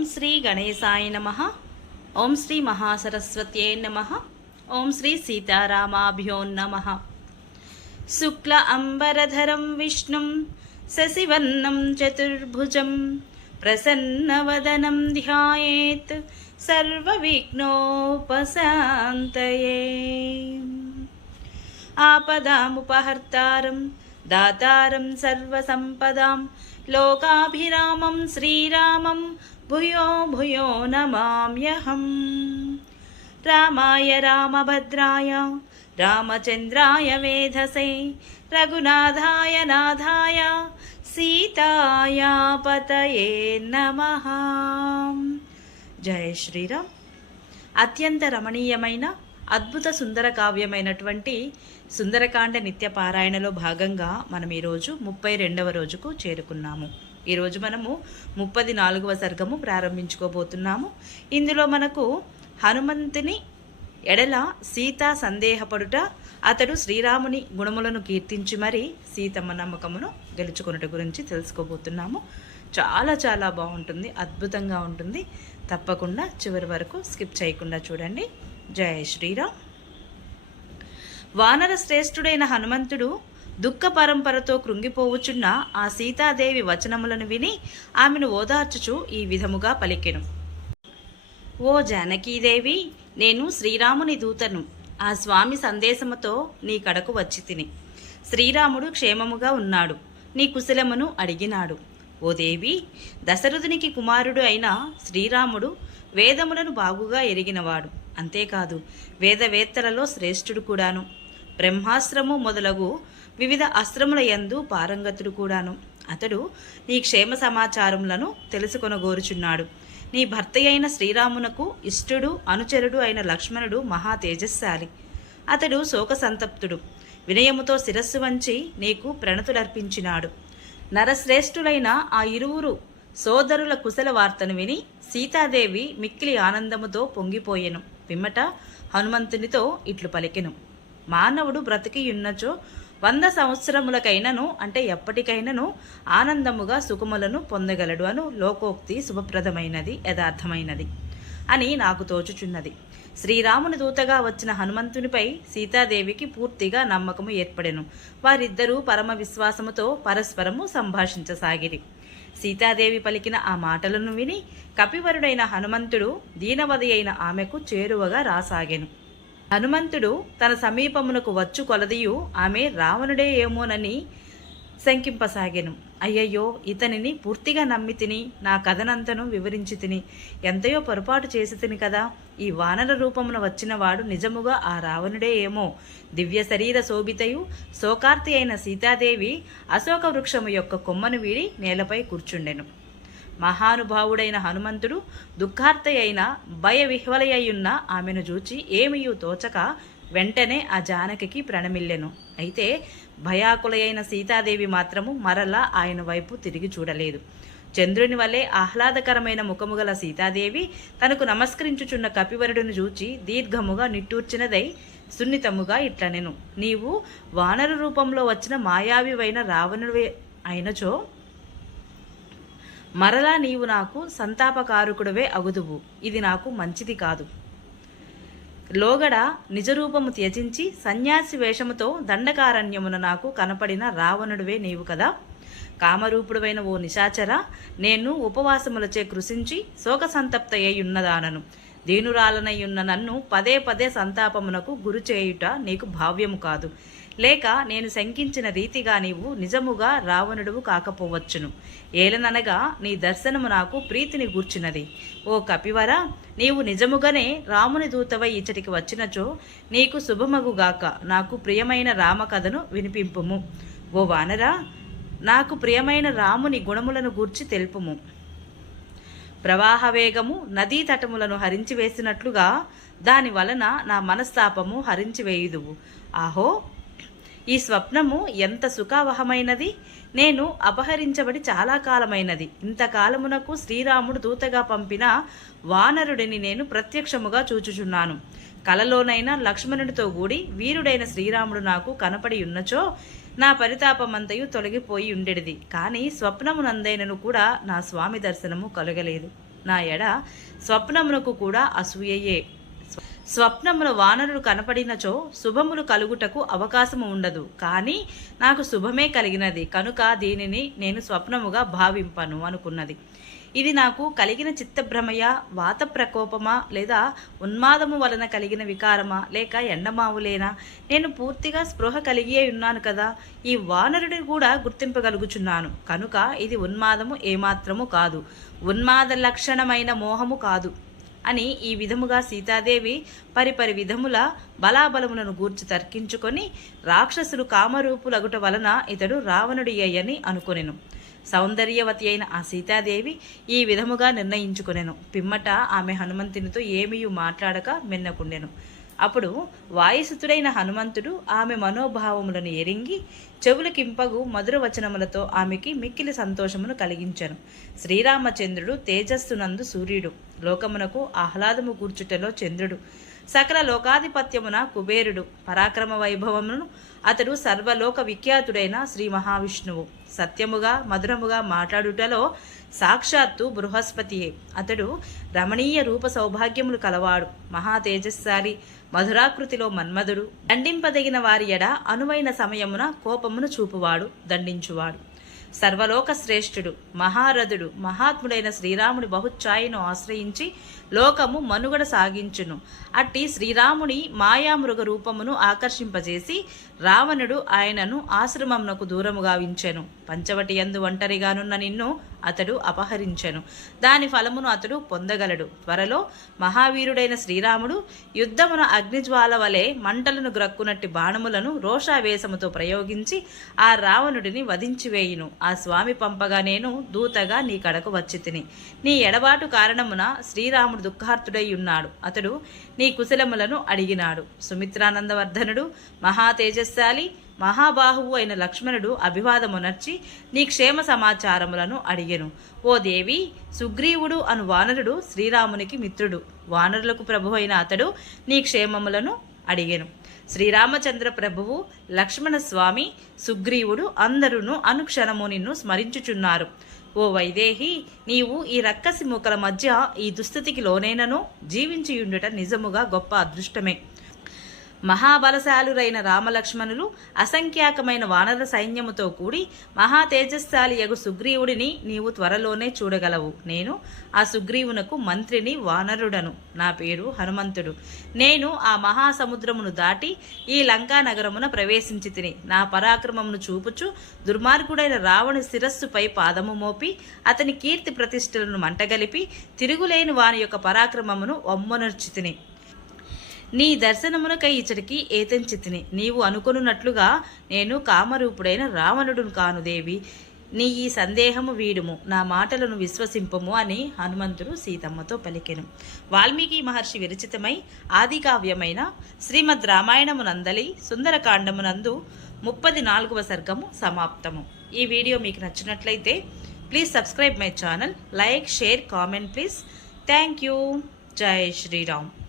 ఓం శ్రీ గణేశాయ నమ. ఓం శ్రీ మహాసరస్వత్యే నమ. ఓం శ్రీ సీతారామాభ్యో నమ. శుక్ల అంబరధరం విష్ణుం శశివర్ణం చతుర్భుజం ప్రసన్నవదనం ధ్యాయేత్ సర్వవిఘ్నోపశాంతయే. ఆపదాముపహర్తారం దాతారం సర్వసంపదాం లోకాభిరామం శ్రీరామం భూయో భూయో నమామ్యహం. రామాయ రామభద్రాయ రామచంద్రాయ వేధసే రఘునాథాయ నాథాయ సీతాయ పతయే నమః. జయ శ్రీరామ్. అత్యంత రమణీయమైన అద్భుత సుందర కావ్యమైనటువంటి సుందరకాండ నిత్య పారాయణలో భాగంగా మనం ఈరోజు ముప్పై రెండవ రోజుకు చేరుకున్నాము. ఈరోజు మనము ముప్పది నాలుగవ సర్గము ప్రారంభించుకోబోతున్నాము. ఇందులో మనకు హనుమంతుని ఎడల సీత సందేహపడుట అతడు శ్రీరాముని గుణములను కీర్తించి మరీ సీతమ్మ నమ్మకమును గెలుచుకున్నట గురించి తెలుసుకోబోతున్నాము. చాలా చాలా బాగుంటుంది అద్భుతంగా ఉంటుంది. తప్పకుండా చివరి వరకు స్కిప్ చేయకుండా చూడండి. జయ శ్రీరామ్. వానర శ్రేష్ఠుడైన హనుమంతుడు దుఃఖ పరంపరతో కృంగిపోవుచున్న ఆ సీతాదేవి వచనములను విని ఆమెను ఓదార్చుచు ఈ విధముగా పలికెను. ఓ జానకీదేవి నేను శ్రీరాముని దూతను. ఆ స్వామి సందేశముతో నీ కడకు వచ్చి తిని. శ్రీరాముడు క్షేమముగా ఉన్నాడు. నీ కుశలమును అడిగినాడు. ఓ దేవి దశరథునికి కుమారుడు అయిన శ్రీరాముడు వేదములను బాగుగా ఎరిగినవాడు. అంతేకాదు వేదవేత్తలలో శ్రేష్ఠుడు కూడాను. బ్రహ్మాస్త్రము మొదలగు వివిధ అస్త్రముల యందు పారంగతుడు కూడాను. అతడు నీ క్షేమ సమాచారములను తెలుసుకొనగోరుచున్నాడు. నీ భర్త అయిన శ్రీరామునకు ఇష్టుడు అనుచరుడు అయిన లక్ష్మణుడు మహా తేజస్శాలి. అతడు శోక సంతప్తుడు వినయముతో శిరస్సు వంచి నీకు ప్రణతులర్పించినాడు. నరశ్రేష్ఠులైన ఆ ఇరువురు సోదరుల కుశల వార్తను విని సీతాదేవి మిక్కిలి ఆనందముతో పొంగిపోయెను. పిమ్మట హనుమంతునితో ఇట్లు పలికెను. మానవుడు బ్రతికియున్నచో వంద సంవత్సరములకైనను అంటే ఎప్పటికైనను ఆనందముగా సుఖములను పొందగలడు అను లోకోక్తి శుభప్రదమైనది యథార్థమైనది అని నాకు తోచుచున్నది. శ్రీరాముని దూతగా వచ్చిన హనుమంతునిపై సీతాదేవికి పూర్తిగా నమ్మకము ఏర్పడెను. వారిద్దరూ పరమ విశ్వాసముతో పరస్పరము సంభాషించసాగిరి. సీతాదేవి పలికిన ఆ మాటలను విని కపివరుడైన హనుమంతుడు దీనవది అయిన ఆమెకు చేరువగా రాసాగెను. హనుమంతుడు తన సమీపమునకు వచ్చు కొలదియు ఆమె రావణుడే ఏమోనని శంకింపసాగాను. అయ్యయ్యో ఇతనిని పూర్తిగా నమ్మి తిని నా కథనంతను వివరించి తిని ఎంతయో పొరపాటు చేసి తిని కదా ఈ వానర రూపమున వచ్చినవాడు నిజముగా ఆ రావణుడే ఏమో. దివ్య శరీర శోభితయు శోకార్తి అయిన సీతాదేవి అశోక వృక్షము యొక్క కొమ్మను వీడి నేలపై కూర్చుండెను. మహానుభావుడైన హనుమంతుడు దుఃఖార్త అయిన భయ విహ్వలయ్యున్న ఆమెను చూచి ఏమియు తోచక వెంటనే ఆ జానకికి ప్రణమిల్లెను. అయితే భయాకులైన సీతాదేవి మాత్రము మరలా ఆయన వైపు తిరిగి చూడలేదు. చంద్రుని వలె ఆహ్లాదకరమైన ముఖము గల సీతాదేవి తనకు నమస్కరించుచున్న కపివరుడును చూచి దీర్ఘముగా నిట్టూర్చినదై సున్నితముగా ఇట్లనెను. నీవు వానర రూపంలో వచ్చిన మాయావివైన రావణుడి అయినచో మరలా నీవు నాకు సంతాపకారుకుడవే అగుదువు. ఇది నాకు మంచిది కాదు. లోగడ నిజరూపము త్యజించి సన్యాసి వేషముతో దండకారణ్యమున నాకు కనపడిన రావణుడివే నీవు కదా. కామరూపుడువైన ఓ నిశాచర నేను ఉపవాసములచే కృషించి శోక సంతప్తయ్యున్నదానను దీనురాలనయ్యున్న నన్ను పదే పదే సంతాపమునకు గురి చేయుట నీకు భావ్యము కాదు. లేక నేను శంకించిన రీతిగా నీవు నిజముగా రావణుడువు కాకపోవచ్చును. ఏలననగా నీ దర్శనము నాకు ప్రీతిని గూర్చినది. ఓ కపివర నీవు నిజముగానే రాముని దూతవై ఇచ్చటికి వచ్చినచో నీకు శుభమగుగాక నాకు ప్రియమైన రామకథను వినిపింపుము. ఓ వానరా నాకు ప్రియమైన రాముని గుణములను గూర్చి తెలుపుము. ప్రవాహ వేగము నదీ తటములను హరించివేసినట్లుగా దాని వలన నా మనస్తాపము హరించివేయుదువు ఆహో ఈ స్వప్నము ఎంత సుఖావహమైనది? నేను అపహరించబడి చాలా కాలమైనది. ఇంతకాలమునకు శ్రీరాముడు దూతగా పంపిన వానరుడిని నేను ప్రత్యక్షముగా చూచుచున్నాను. కలలోనైనా లక్ష్మణుడితో కూడి వీరుడైన శ్రీరాముడు నాకు కనపడి ఉన్నచో నా పరితాపమంతయు తొలగిపోయి ఉండేది కానీ స్వప్నమునందైనను కూడా నా స్వామి దర్శనము కలగలేదు. నా ఎడ స్వప్నమునకు కూడా అసూయయే. స్వప్నముల వానరుడు కనపడినచో శుభములు కలుగుటకు అవకాశము ఉండదు. కానీ నాకు శుభమే కలిగినది. కనుక దీనిని నేను స్వప్నముగా భావింపను అనుకున్నది. ఇది నాకు కలిగిన చిత్తభ్రమయ వాత ప్రకోపమా లేదా ఉన్మాదము వలన కలిగిన వికారమా లేక ఎండమావులేనా నేను పూర్తిగా స్పృహ కలిగియే ఉన్నాను కదా. ఈ వానరుడిని కూడా గుర్తింపగలుగుచున్నాను. కనుక ఇది ఉన్మాదము ఏమాత్రము కాదు. ఉన్మాద లక్షణమైన మోహము కాదు. అని ఈ విధముగా సీతాదేవి పరిపరి విధముల బలాబలములను గూర్చి తర్కించుకొని రాక్షసులు కామరూపులగుట వలన ఇతడు రావణుడి అయ్యని అనుకొనెను. సౌందర్యవతి అయిన ఆ సీతాదేవి ఈ విధముగా నిర్ణయించుకొనెను. పిమ్మట ఆమె హనుమంతునితో ఏమీ మాట్లాడక మెన్నకుండెను. అప్పుడు వాయుసుతుడైన హనుమంతుడు ఆమె మనోభావములను ఎరింగి చెవులకింపగు మధుర వచనములతో ఆమెకి మిక్కిలి సంతోషమును కలిగించను. శ్రీరామచంద్రుడు తేజస్సునందు సూర్యుడు. లోకమునకు ఆహ్లాదము కూర్చుటలో చంద్రుడు. సకల లోకాధిపత్యమున కుబేరుడు. పరాక్రమ వైభవమును అతడు సర్వలోక విఖ్యాతుడైన శ్రీ మహావిష్ణువు. సత్యముగా మధురముగా మాట్లాడుటలో సాక్షాత్తు బృహస్పతియే. అతడు రమణీయ రూప సౌభాగ్యములు కలవాడు. మహా తేజస్సారి మధురాకృతిలో మన్మధుడు. దండింపదగిన వారి ఎడ అనువైన సమయమున కోపమును చూపువాడు దండించువాడు. సర్వలోక శ్రేష్ఠుడు మహారథుడు మహాత్ముడైన శ్రీరాముడి బహుఛాయను ఆశ్రయించి లోకము మనుగడ సాగించును. అట్టి శ్రీరాముని మాయామృగ రూపమును ఆకర్షింపజేసి రావణుడు ఆయనను ఆశ్రమమునకు దూరముగా వించెను. పంచవటి యందు ఒంటరిగానున్న నిన్ను అతడు అపహరించెను. దాని ఫలమును అతడు పొందగలడు. త్వరలో మహావీరుడైన శ్రీరాముడు యుద్ధమున అగ్నిజ్వాల వలె మంటలను గ్రక్కునట్టి బాణములను రోషావేశముతో ప్రయోగించి ఆ రావణుడిని వధించివేయును. ఆ స్వామి పంపగా నేను దూతగా నీ కడకు వచ్చి తిని. నీ ఎడబాటు కారణమున శ్రీరాముడు దుఃఖార్తుడై ఉన్నాడు అతడు నీ కుశలములను అడిగినాడు. సుమిత్రానందవర్ధనుడు మహా తేజస్శాలి మహాబాహువు అయిన లక్ష్మణుడు అభివాదమునర్చి నీ క్షేమ సమాచారములను అడిగెను. ఓ దేవి సుగ్రీవుడు అను వానరుడు శ్రీరామునికి మిత్రుడు. వానరులకు ప్రభు అయిన అతడు నీ క్షేమములను అడిగెను. శ్రీరామచంద్ర ప్రభువు లక్ష్మణ స్వామి సుగ్రీవుడు అందరును అనుక్షణము నిన్ను స్మరించుచున్నారు. ఓ వైదేహి నీవు ఈ రక్కసి మూకల మధ్య ఈ దుస్థితికి లోనైనను జీవించియుండుట నిజముగా గొప్ప అదృష్టమే. మహాబలశాలురైన రామలక్ష్మణులు అసంఖ్యాకమైన వానర సైన్యముతో కూడి మహా తేజస్శాలి యగు సుగ్రీవుడిని నీవు త్వరలోనే చూడగలవు. నేను ఆ సుగ్రీవునకు మంత్రిని వానరుడను. నా పేరు హనుమంతుడు. నేను ఆ మహాసముద్రమును దాటి ఈ లంకా నగరమున ప్రవేశించి తిని నా పరాక్రమమును చూపుచు దుర్మార్గుడైన రావణు శిరస్సుపై పాదము మోపి అతని కీర్తి ప్రతిష్టలను మంటగలిపి తిరుగులేని వాని యొక్క పరాక్రమమును ఒమ్మనర్చితిని నీ దర్శనమునకై ఇచ్చటికి ఏతెంచితిని. నీవు అనుకొనున్నట్లుగా నేను కామరూపుడైన రావణుడును కాను దేవి. నీ ఈ సందేహము వీడుము. నా మాటలను విశ్వసింపము అని హనుమంతుడు సీతమ్మతో పలికెను. వాల్మీకి మహర్షి విరచితమై ఆదికావ్యమైన శ్రీమద్ రామాయణమునందలి సుందరకాండమునందు ముప్పది నాలుగవ సర్గము సమాప్తము. ఈ వీడియో మీకు నచ్చినట్లయితే please subscribe my channel. Like share comment please. Thank you. Jai Shriram.